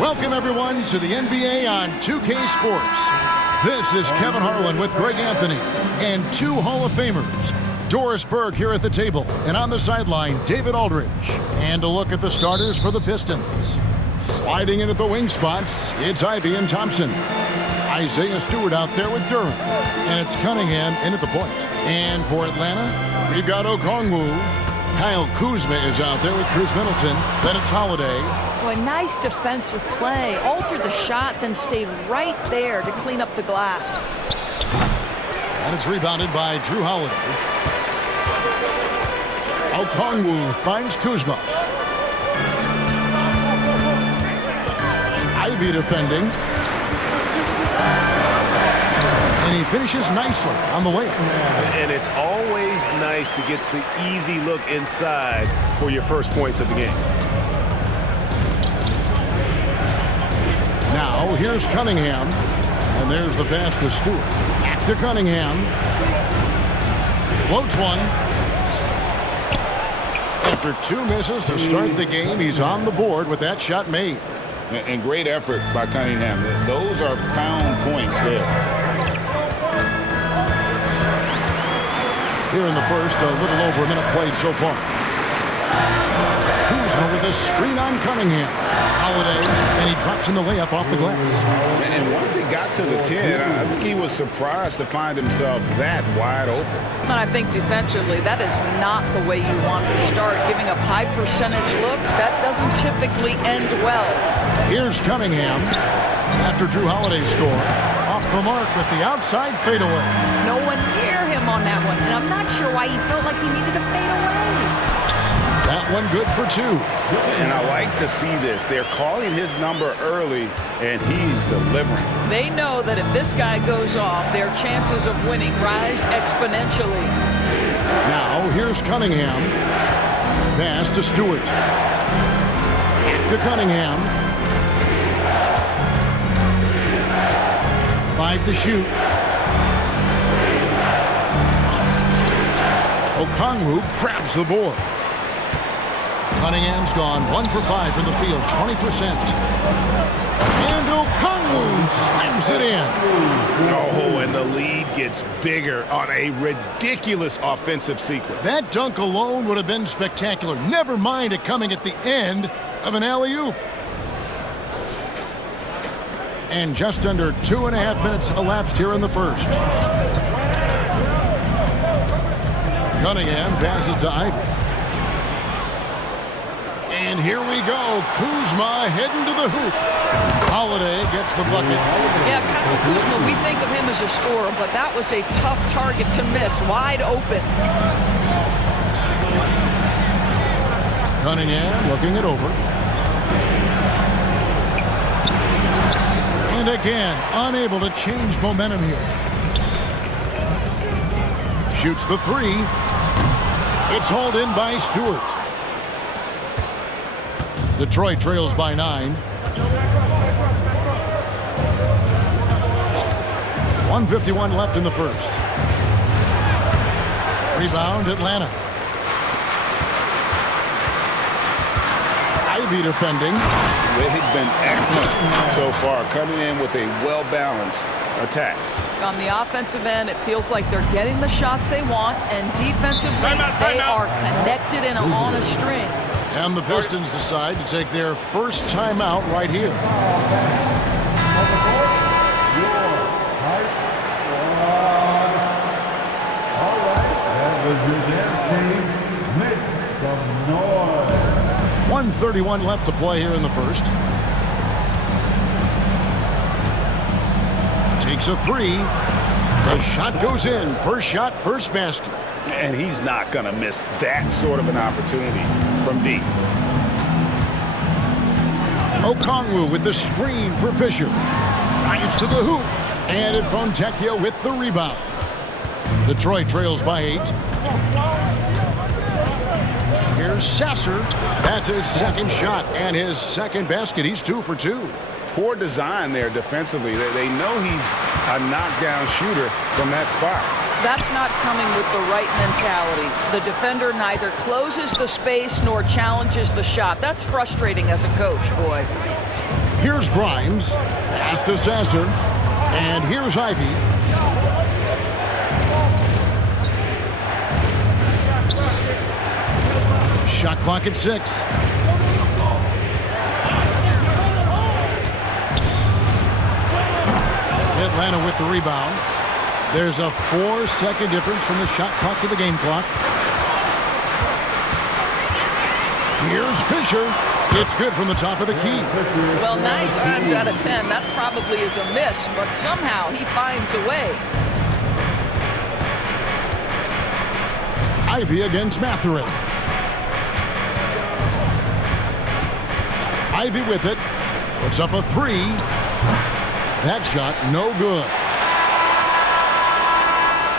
Welcome, everyone, to the NBA on 2K Sports. This is Kevin Harlan with Greg Anthony and two Hall of Famers. Doris Burke here at the table, and on the sideline, David Aldridge. And a look at the starters for the Pistons. Sliding in at the wing spots, it's Ivey and Thompson. Isaiah Stewart out there with Durham. And it's Cunningham in at the point. And for Atlanta, we've got Okongwu. Kyle Kuzma is out there with Chris Middleton. Then it's Holiday. Boy, nice defensive play. Altered the shot, then stayed right there to clean up the glass. And it's rebounded by Drew Holiday. Okongwu finds Kuzma. Ivey defending. And he finishes nicely on the layup. And it's always nice to get the easy look inside for your first points of the game. Now, here's Cunningham. And there's the pass to Stewart. Back to Cunningham. Floats one. After two misses to start the game, he's on the board with that shot made. And great effort by Cunningham. Those are found points there. Here in the first, a little over a minute played so far. Kuzma with a screen on Cunningham. Holiday, and he drops in the layup off the glass. And once he got to the 10, I think he was surprised to find himself that wide open. And I think defensively, that is not the way you want to start. Giving up high percentage looks, that doesn't typically end well. Here's Cunningham after Drew Holiday's score. Off the mark with the outside fadeaway. No one near him on that one, and I'm not sure why he felt like he needed a fadeaway. That one good for two. And I like to see this. They're calling his number early, and he's delivering. They know that if this guy goes off, their chances of winning rise exponentially. Now, here's Cunningham. Pass to Stewart. Back to Cunningham. 5 to shoot. Okongwu grabs the board. Cunningham's gone 1 for 5 from the field, 20%. And Okongwu slams it in. Oh, and the lead gets bigger on a ridiculous offensive sequence. That dunk alone would have been spectacular. Never mind it coming at the end of an alley-oop. And just under 2.5 minutes elapsed here in the first. Cunningham passes to Ivey. And here we go. Kuzma heading to the hoop. Holiday gets the bucket. Yeah, Kyle Kuzma, we think of him as a scorer, but that was a tough target to miss. Wide open. Cunningham looking it over. And again, unable to change momentum here. Shoots the three. It's hauled in by Stewart. Detroit trails by 9. 1:51 left in the first. Rebound, Atlanta. Ivey defending. They've been excellent so far, coming in with a well-balanced attack. On the offensive end, it feels like they're getting the shots they want, and defensively, they are connected and on a string. And the Pistons decide to take their first timeout right here. All right, that was your dance team. Make some noise. 1:31 left to play here in the first. Takes a three. The shot goes in. First shot, first basket. And he's not going to miss that sort of an opportunity from deep. Okongwu with the screen for Fisher. Drives to the hoop. And it's Fontecchio with the rebound. Detroit trails by 8. Here's Sasser. That's his second shot and his second basket. He's 2 for 2. Poor design there defensively. They know he's a knockdown shooter from that spot. That's not coming with the right mentality. The defender neither closes the space nor challenges the shot. That's frustrating as a coach, boy. Here's Grimes. Pass to Sasser. And here's Ivy. Shot clock at 6. Atlanta with the rebound. There's a 4-second difference from the shot clock to the game clock. Here's Fisher. It's good from the top of the key. Well, 9 times out of 10, that probably is a miss, but somehow he finds a way. Ivy against Mathurin. Ivy with it. Puts up a 3. That shot no good.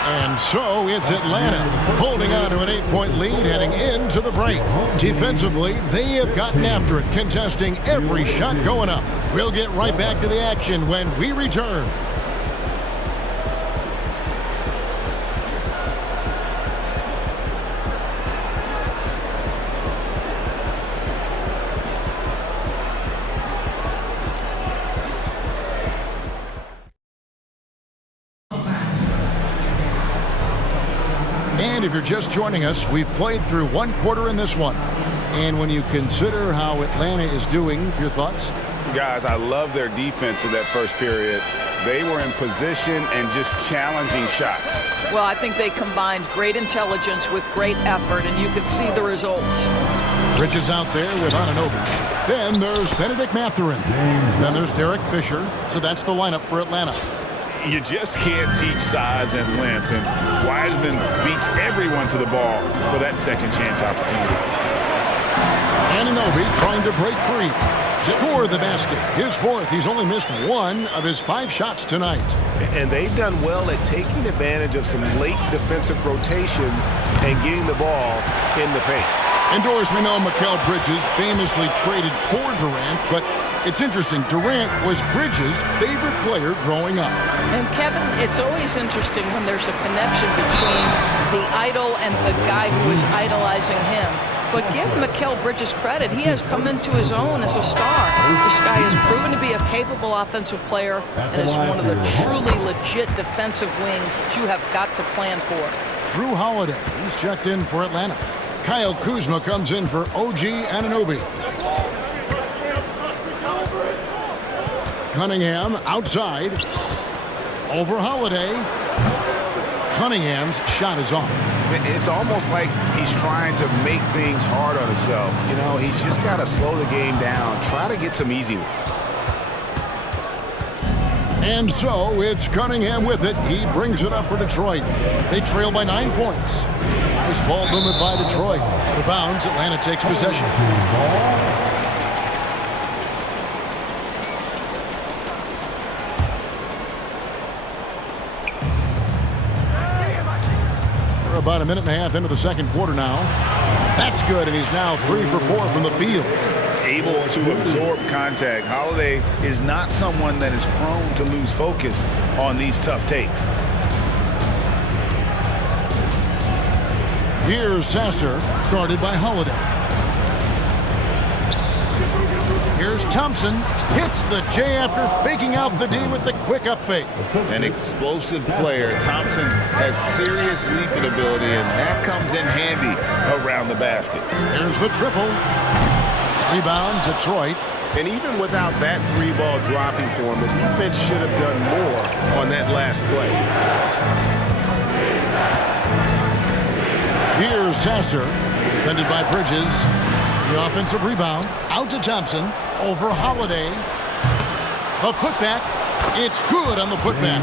And so it's Atlanta holding on to an 8-point lead heading into the break. Defensively, they have gotten after it, contesting every shot going up. We'll get right back to the action when we return. And if you're just joining us, we've played through 1 quarter in this one. And when you consider how Atlanta is doing, your thoughts? Guys, I love their defense in that first period. They were in position and just challenging shots. Well, I think they combined great intelligence with great effort, and you could see the results. Bridges out there with Anunoby. Then there's Benedict Mathurin. Then there's Derek Fisher. So that's the lineup for Atlanta. You just can't teach size and length, and Wiseman beats everyone to the ball for that second chance opportunity. Anunoby trying to break free. Score the basket. His 4th. He's only missed 1 of his 5 shots tonight. And they've done well at taking advantage of some late defensive rotations and getting the ball in the paint. And Doris, we know Mikal Bridges famously traded for Durant, but it's interesting. Durant was Bridges' favorite player growing up. And Kevin, it's always interesting when there's a connection between the idol and the guy who is idolizing him. But give Mikal Bridges credit. He has come into his own as a star. This guy has proven to be a capable offensive player and is one of the truly legit defensive wings that you have got to plan for. Drew Holiday, he's checked in for Atlanta. Kyle Kuzma comes in for OG Anunoby. Cunningham outside. Over Holiday. Cunningham's shot is off. It's almost like he's trying to make things hard on himself. You know, he's just got to slow the game down, try to get some easy ones. And so it's Cunningham with it. He brings it up for Detroit. They trail by 9 points. Nice ball movement by Detroit. Out of bounds, Atlanta takes possession. We're about a minute and a half into the second quarter now. That's good, and he's now 3 for 4 from the field. Able to absorb contact. Holiday is not someone that is prone to lose focus on these tough takes. Here's Sasser, guarded by Holiday. Here's Thompson, hits the J after faking out the D with the quick up fake. An explosive player. Thompson has serious leaping ability, and that comes in handy around the basket. There's the triple. Rebound, Detroit. And even without that 3-ball dropping for him, the defense should have done more on that last play. Here's Sasser, defended by Bridges. The offensive rebound, out to Thompson, over Holiday. A putback, it's good on the putback.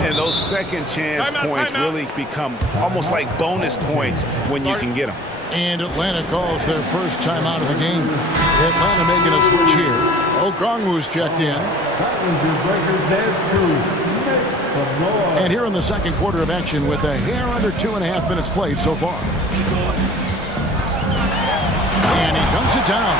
And those second chance points really become almost like bonus points when you can get them. And Atlanta calls their first time out of the game. Atlanta making a switch here. Okongwu's checked in. And here in the second quarter of action with a hair under 2.5 minutes played so far. And he dunks it down.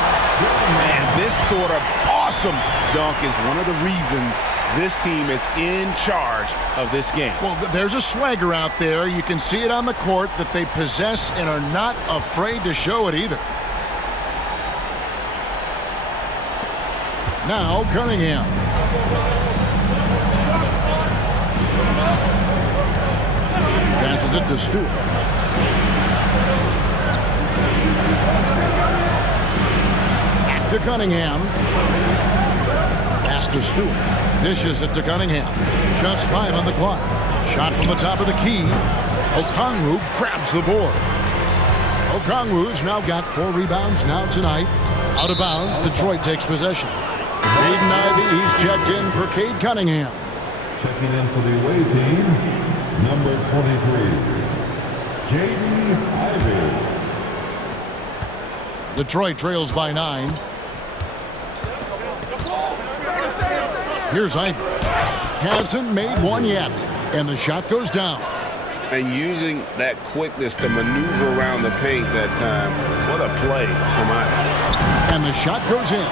And this sort of awesome dunk is one of the reasons this team is in charge of this game. Well, there's a swagger out there. You can see it on the court that they possess and are not afraid to show it either. Now Cunningham. Passes it to Stewart. Back to Cunningham. Pass to Stewart. Dishes it to Cunningham. Just 5 on the clock. Shot from the top of the key. Okongwu grabs the board. Okongwu's now got 4 rebounds now tonight. Out of bounds, Detroit takes possession. Jaden Ivey's checked in for Cade Cunningham. Checking in for the away team, number 23, Jaden Ivey. Detroit trails by 9. Here's Ivey. Hasn't made one yet, and the shot goes down. And using that quickness to maneuver around the paint that time. What a play from Ivey. And the shot goes in.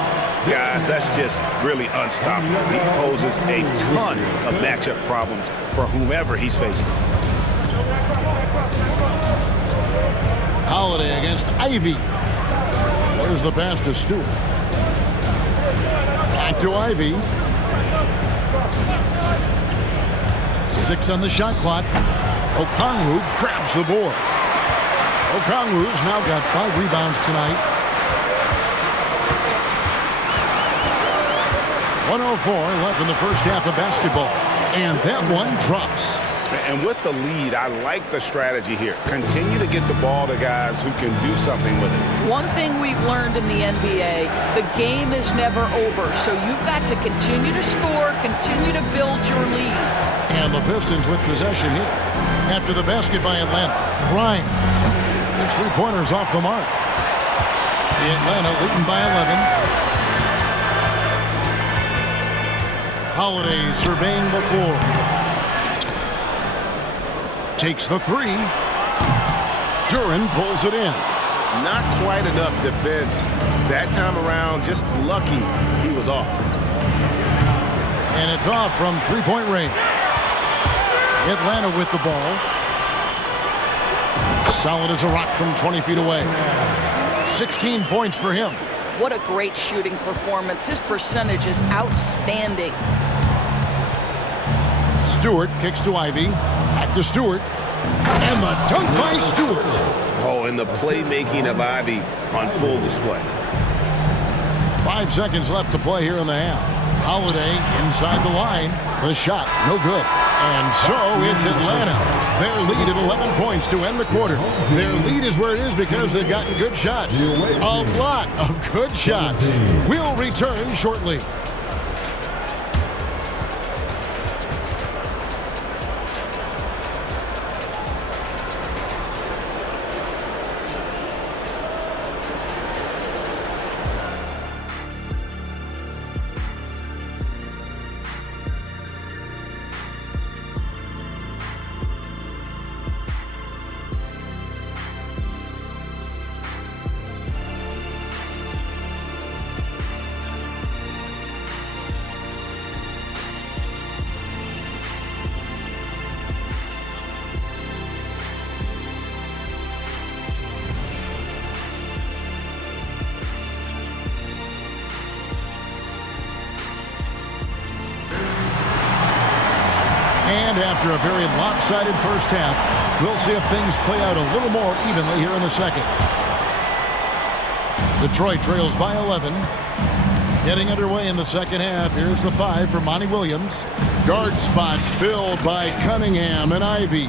Guys, that's just really unstoppable. He poses a ton of matchup problems for whomever he's facing. Holiday against Ivey. There's the pass to Stewart. Back to Ivey. 6 on the shot clock. Okongwu grabs the board. Okongwu's now got 5 rebounds tonight. 1:04 left in the first half of basketball. And that one drops. And with the lead, I like the strategy here. Continue to get the ball to guys who can do something with it. One thing we've learned in the NBA, the game is never over. So you've got to continue to score, continue to build your lead. And the Pistons with possession here. After the basket by Atlanta, Grimes. His 3-pointers off the mark. The Atlanta leading by 11. Holiday surveying the floor. Takes the 3. Duren pulls it in. Not quite enough defense. That time around, just lucky he was off. And it's off from 3-point range. Atlanta with the ball. Solid as a rock from 20 feet away. 16 points for him. What a great shooting performance. His percentage is outstanding. Stewart kicks to Ivey. Back to Stewart. And the dunk by Stewart. Oh, and the playmaking of Ivey on full display. 5 seconds left to play here in the half. Holiday inside the line. The shot, no good. And so it's Atlanta. Their lead at 11 points to end the quarter. Their lead is where it is because they've gotten good shots. A lot of good shots. We'll return shortly. And after a very lopsided first half, we'll see if things play out a little more evenly here in the second. Detroit trails by 11. Getting underway in the second half. Here's the 5 for Monty Williams. Guard spots filled by Cunningham and Ivey.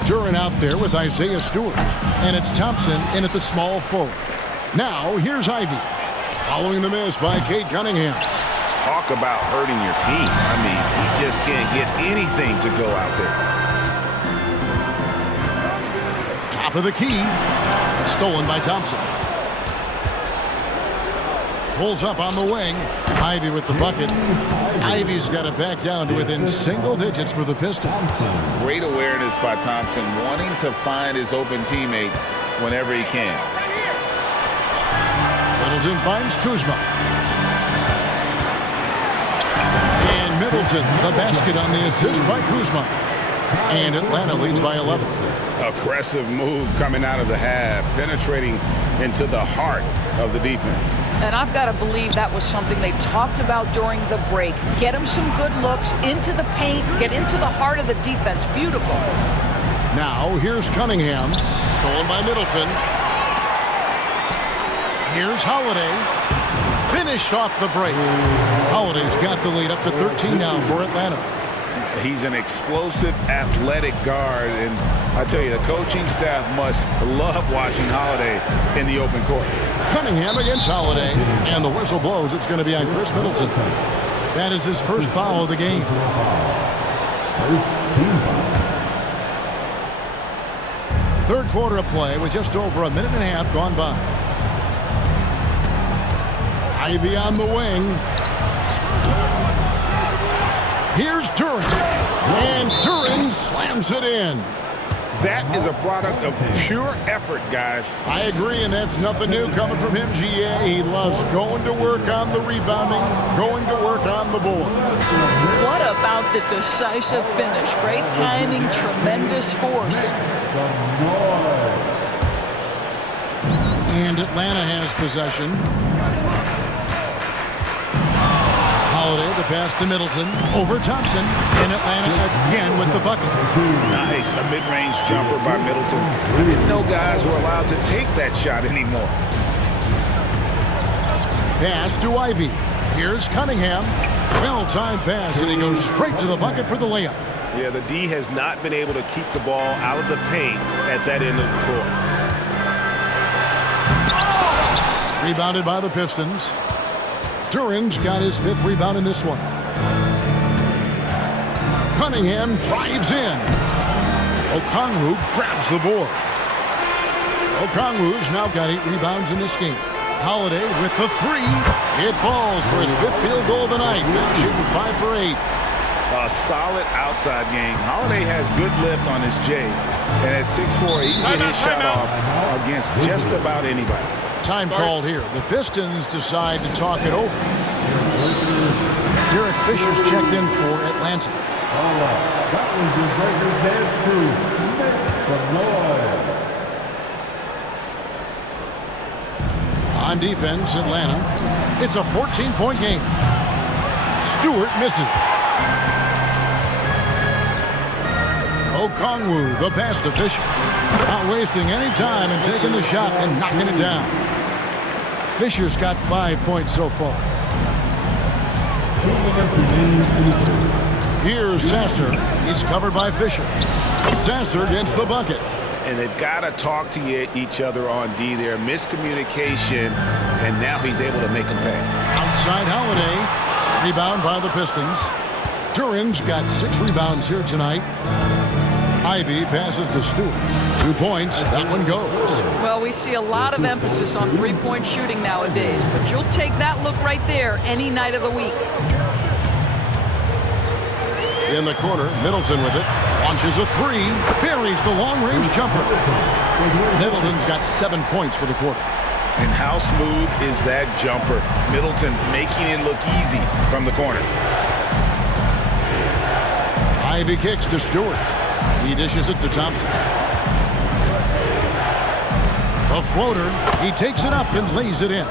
Duren out there with Isaiah Stewart. And it's Thompson in at the small forward. Now, here's Ivey. Following the miss by Cade Cunningham. Talk about hurting your team. I mean, he just can't get anything to go out there. Top of the key. Stolen by Thompson. Pulls up on the wing. Ivey with the bucket. Ivey's got it back down to within single digits for the Pistons. Great awareness by Thompson, wanting to find his open teammates whenever he can. Middleton finds Kuzma. And Middleton, the basket on the assist by Kuzma. And Atlanta leads by 11. Aggressive move coming out of the half, penetrating into the heart of the defense. And I've got to believe that was something they talked about during the break. Get him some good looks into the paint, get into the heart of the defense. Beautiful. Now, here's Cunningham. Stolen by Middleton. Here's Holiday. Finished off the break. Holiday's got the lead up to 13 now for Atlanta. He's an explosive, athletic guard, and I tell you, the coaching staff must love watching Holiday in the open court. Cunningham against Holiday, and the whistle blows. It's going to be on Chris Middleton. That is his first foul of the game. First team foul. Third quarter of play with just over a minute and a half gone by. Ivy on the wing. Here's Duren. And Duren slams it in. That is a product of pure effort, guys. I agree, and that's nothing new coming from him, GA. He loves going to work on the rebounding, going to work on the board. What about the decisive finish? Great timing, tremendous force. And Atlanta has possession. Holiday, the pass to Middleton, over Thompson, and Atlanta again with the bucket. Nice, a mid-range jumper by Middleton. I didn't know guys were allowed to take that shot anymore. Pass to Ivy. Here's Cunningham. Well-timed pass, and he goes straight to the bucket for the layup. Yeah, the D has not been able to keep the ball out of the paint at that end of the court. Rebounded by the Pistons. Duren's got his fifth rebound in this one. Cunningham drives in. Okongwu grabs the board. Okongwu's now got 8 rebounds in this game. Holiday with the 3. It falls for his 5th field goal of the night. Now shooting 5 for 8. A solid outside game. Holiday has good lift on his J. And at 6'4", he can get his shot off against just about anybody. Time called here. The Pistons decide to talk it over. Derek Fisher's checked in for Atlanta. All right, that was the Breakers dance crew. Make some noise. On defense, Atlanta. It's a 14-point game. Stewart misses. Okongwu, the pass to Fisher. Not wasting any time and taking the shot and knocking it down. Fisher's got 5 points so far. 2 minutes remaining in the third. Here's Sasser. He's covered by Fisher. Sasser against the bucket. And they've got to talk to each other on D there. Miscommunication, and now he's able to make them pay. Outside Holiday. Rebound by the Pistons. Duren's got 6 rebounds here tonight. Ivy passes to Stewart. 2 points. That one goes. Well, we see a lot of emphasis on three-point shooting nowadays, but you'll take that look right there any night of the week. In the corner, Middleton with it. Launches a 3. Buries the long-range jumper. Middleton's got 7 points for the quarter. And how smooth is that jumper? Middleton making it look easy from the corner. Ivy kicks to Stewart. He dishes it to Thompson. A floater. He takes it up and lays it in.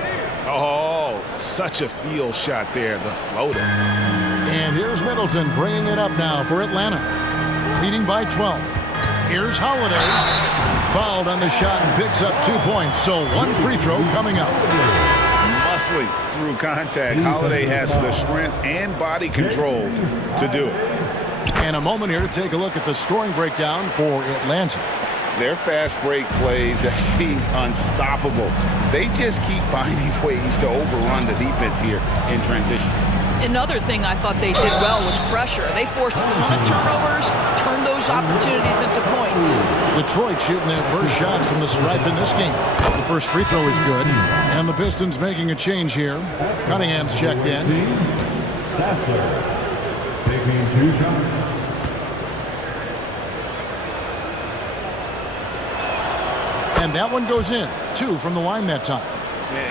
Oh, such a field shot there, the floater. And here's Middleton bringing it up now for Atlanta. Leading by 12. Here's Holiday. Fouled on the shot and picks up 2 points. So 1 free throw coming up. Muscly through contact. Holiday has the strength and body control to do it. And a moment here to take a look at the scoring breakdown for Atlanta. Their fast break plays have seemed unstoppable. They just keep finding ways to overrun the defense here in transition. Another thing I thought they did well was pressure. They forced a ton of turnovers, turned those opportunities into points. Detroit shooting their first shots from the stripe in this game. The first free throw is good. And the Pistons making a change here. Cunningham's checked in. Sasser taking 2 shots. And that one goes in. 2 from the line that time.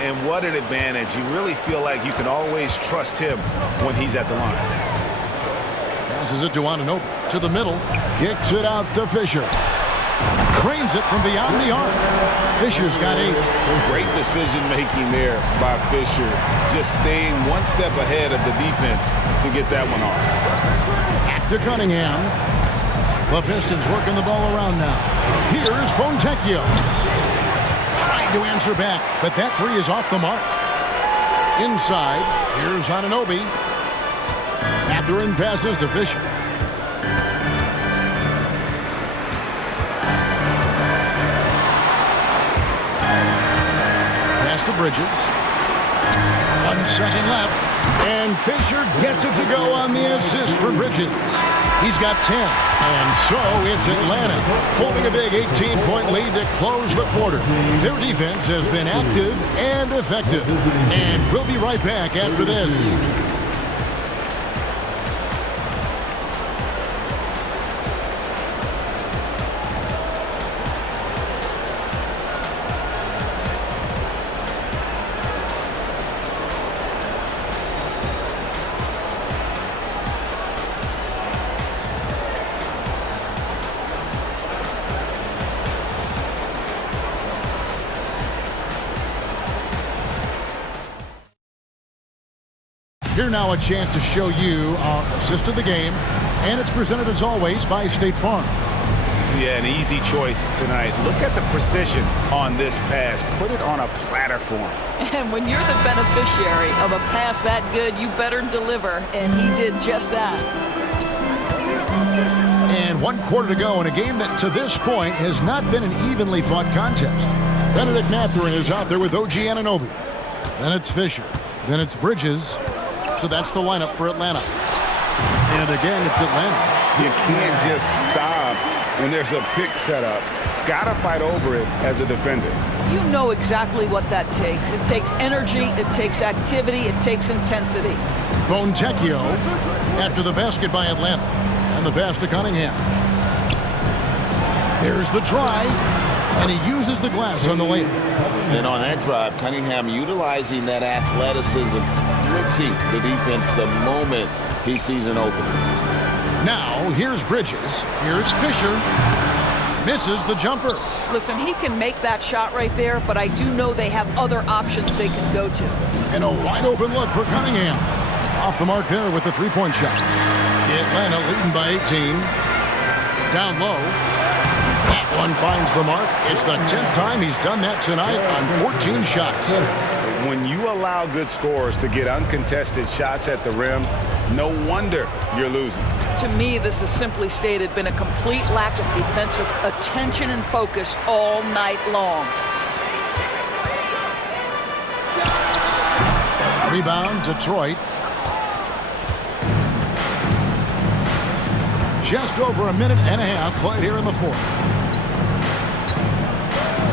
And what an advantage. You really feel like you can always trust him when he's at the line. Passes it to Anunoby. To the middle. Kicks it out to Fisher. Drains it from beyond the arc. Fisher's got 8. Great decision-making there by Fisher. Just staying one step ahead of the defense to get that one off. Back to Cunningham. The Pistons working the ball around now. Here's Fontecchio. Trying to answer back, but that 3 is off the mark. Inside, here's Anunoby. Mathurin passes to Fisher. Pass to Bridges. 1 second left. And Fisher gets it to go on the assist for Bridges. He's got 10. And so it's Atlanta holding a big 18-point lead to close the quarter. Their defense has been active and effective. And we'll be right back after this. Here now a chance to show you our assist of the game, and it's presented as always by State Farm. Yeah, an easy choice tonight. Look at the precision on this pass. Put it on a platter for him. And when you're the beneficiary of a pass that good, you better deliver, and he did just that. And 1 quarter to go in a game that to this point has not been an evenly fought contest. Benedict Mathurin is out there with OG Anunoby. Then it's Fisher. Then it's Bridges. So that's the lineup for Atlanta. And again, it's Atlanta. You can't just stop when there's a pick set up. Gotta fight over it as a defender. You know exactly what that takes. It takes energy, it takes activity, it takes intensity. Fontecchio after the basket by Atlanta. And the pass to Cunningham. There's the drive. And he uses the glass on the layup. And on that drive, Cunningham utilizing that athleticism, blitzing the defense the moment he sees an opening. Now, here's Bridges. Here's Fisher. Misses the jumper. Listen, he can make that shot right there, but I do know they have other options they can go to. And a wide open look for Cunningham. Off the mark there with the three-point shot. Atlanta leading by 18. Down low. That one finds the mark. It's the 10th time he's done that tonight on 14 shots. When you allow good scorers to get uncontested shots at the rim, no wonder you're losing. To me, this is simply stated been a complete lack of defensive attention and focus all night long. Rebound, Detroit. Just over a minute and a half played here in the fourth.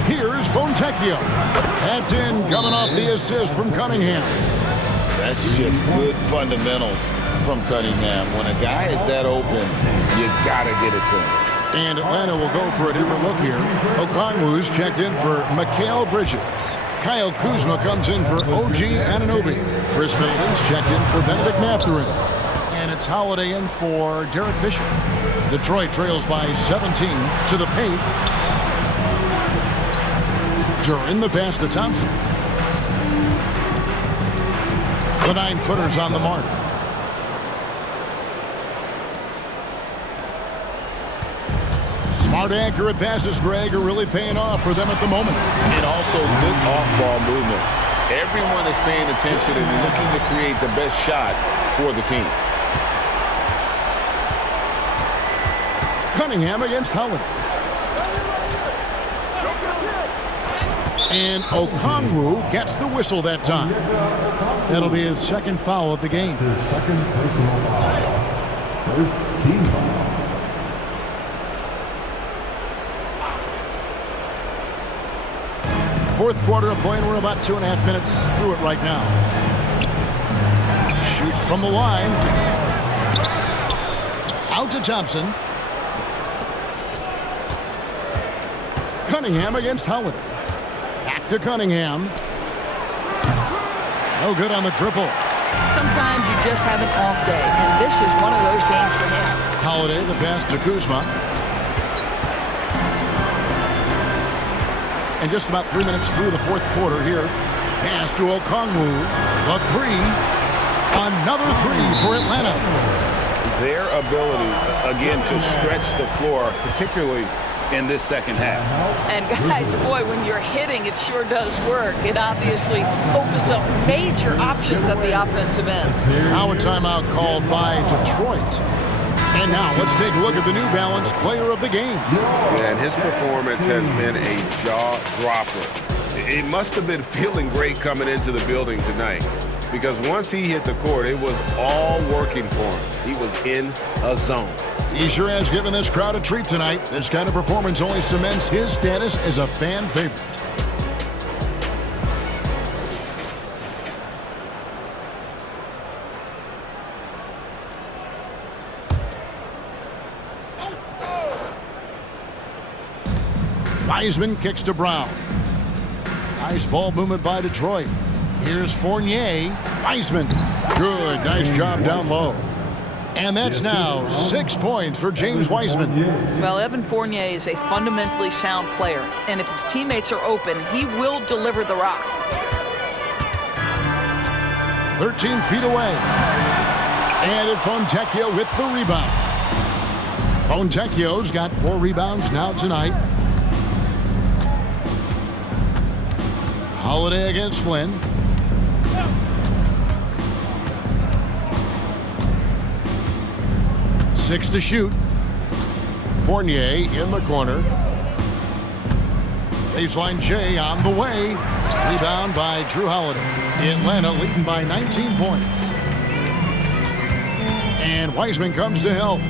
Here's Fontecchio. That's in, coming off the assist from Cunningham. That's just good fundamentals from Cunningham. When a guy is that open, you gotta get it to him. And Atlanta will go for a different look here. Okongwu's checked in for Mikal Bridges. Kyle Kuzma comes in for OG Anunoby. Chris Middleton's checked in for Benedict Mathurin. And it's Holiday in for Derek Fisher. Detroit trails by 17 to the paint. During the pass to Thompson. The 9-footer's on the mark. Smart, accurate passes, Greg, are really paying off for them at the moment. And also good off-ball movement. Everyone is paying attention and looking to create the best shot for the team. Cunningham against Holiday. And Okongwu gets the whistle that time. That'll be his second foul of the game. His second personal foul. First team foul. Fourth quarter of play, and we're about 2.5 minutes through it right now. Shoots from the line. Out to Thompson. Cunningham against Holiday. Back to Cunningham. No good on the triple. Sometimes you just have an off day, and this is one of those games for him. Holiday, the pass to Kuzma. And just about 3 minutes through the fourth quarter here. Pass to Okongwu. The three. Another three for Atlanta. Their ability, again, to stretch the floor, particularly in this second half. And guys, boy, when you're hitting, it sure does work. It obviously opens up major options at the offensive end. Now a timeout called by Detroit. And now let's take a look at the New Balance player of the game. Yeah, and his performance has been a jaw dropper. It must have been feeling great coming into the building tonight, because once he hit the court, it was all working for him. He was in a zone. He sure has given this crowd a treat tonight. This kind of performance only cements his status as a fan favorite. Wiseman kicks to Brown. Nice ball movement by Detroit. Here's Fournier. Wiseman. Good. Nice job down low. And that's now 6 points for James Wiseman. Well, Evan Fournier is a fundamentally sound player, and if his teammates are open, he will deliver the rock. 13 feet away. And it's Fontecchio with the rebound. Fontecchio's got 4 rebounds now tonight. Holiday against Flynn. Six to shoot. Fournier in the corner. Baseline J on the way. Rebound by Drew Holiday. Atlanta leading by 19 points. And Wiseman comes to help.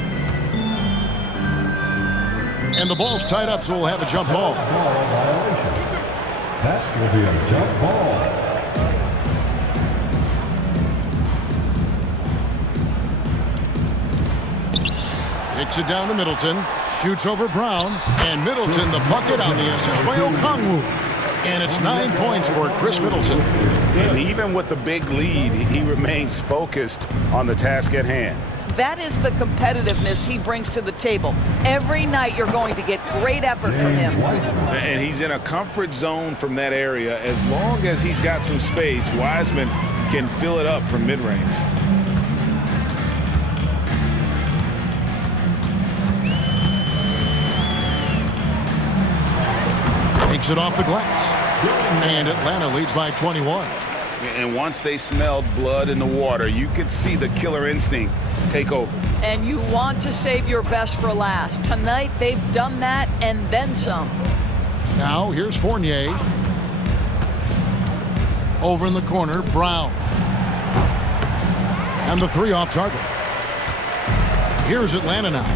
And the ball's tied up, so we'll have a jump ball. That will be a jump ball. Kicks it down to Middleton. Shoots over Brown. And Middleton the bucket on the assist by Okongwu. And it's 9 points for Chris Middleton. And even with the big lead, he remains focused on the task at hand. That is the competitiveness he brings to the table. Every night you're going to get great effort from him. And he's in a comfort zone from that area. As long as he's got some space, Wiseman can fill it up from mid-range. Takes it off the glass. And Atlanta leads by 21. And once they smelled blood in the water, you could see the killer instinct take over. And you want to save your best for last. Tonight, they've done that and then some. Now, here's Fournier. Over in the corner, Brown. And the three off target. Here's Atlanta now.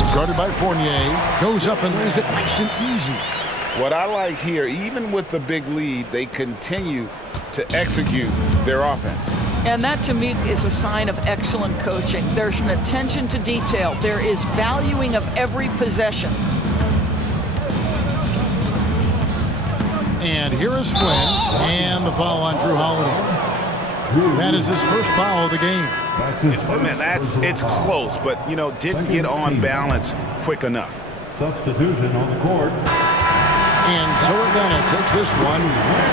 It's guarded by Fournier. Goes up and lays it nice and easy. What I like here, even with the big lead, they continue to execute their offense. And that, to me, is a sign of excellent coaching. There's an attention to detail. There is valuing of every possession. And here is Flynn. And the foul on Drew Holiday. That is his first foul of the game. It's close, but, didn't get on balance quick enough. Substitution on the court. And so Atlanta takes this one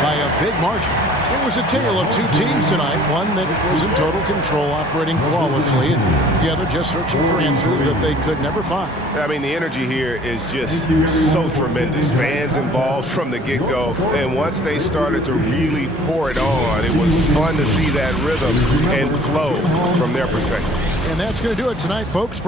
by a big margin. It was a tale of two teams tonight, one that was in total control, operating flawlessly, and the other just searching for answers that they could never find. I mean, the energy here is just so tremendous. Fans involved from the get-go, and once they started to really pour it on, it was fun to see that rhythm and flow from their perspective. And that's going to do it tonight, folks.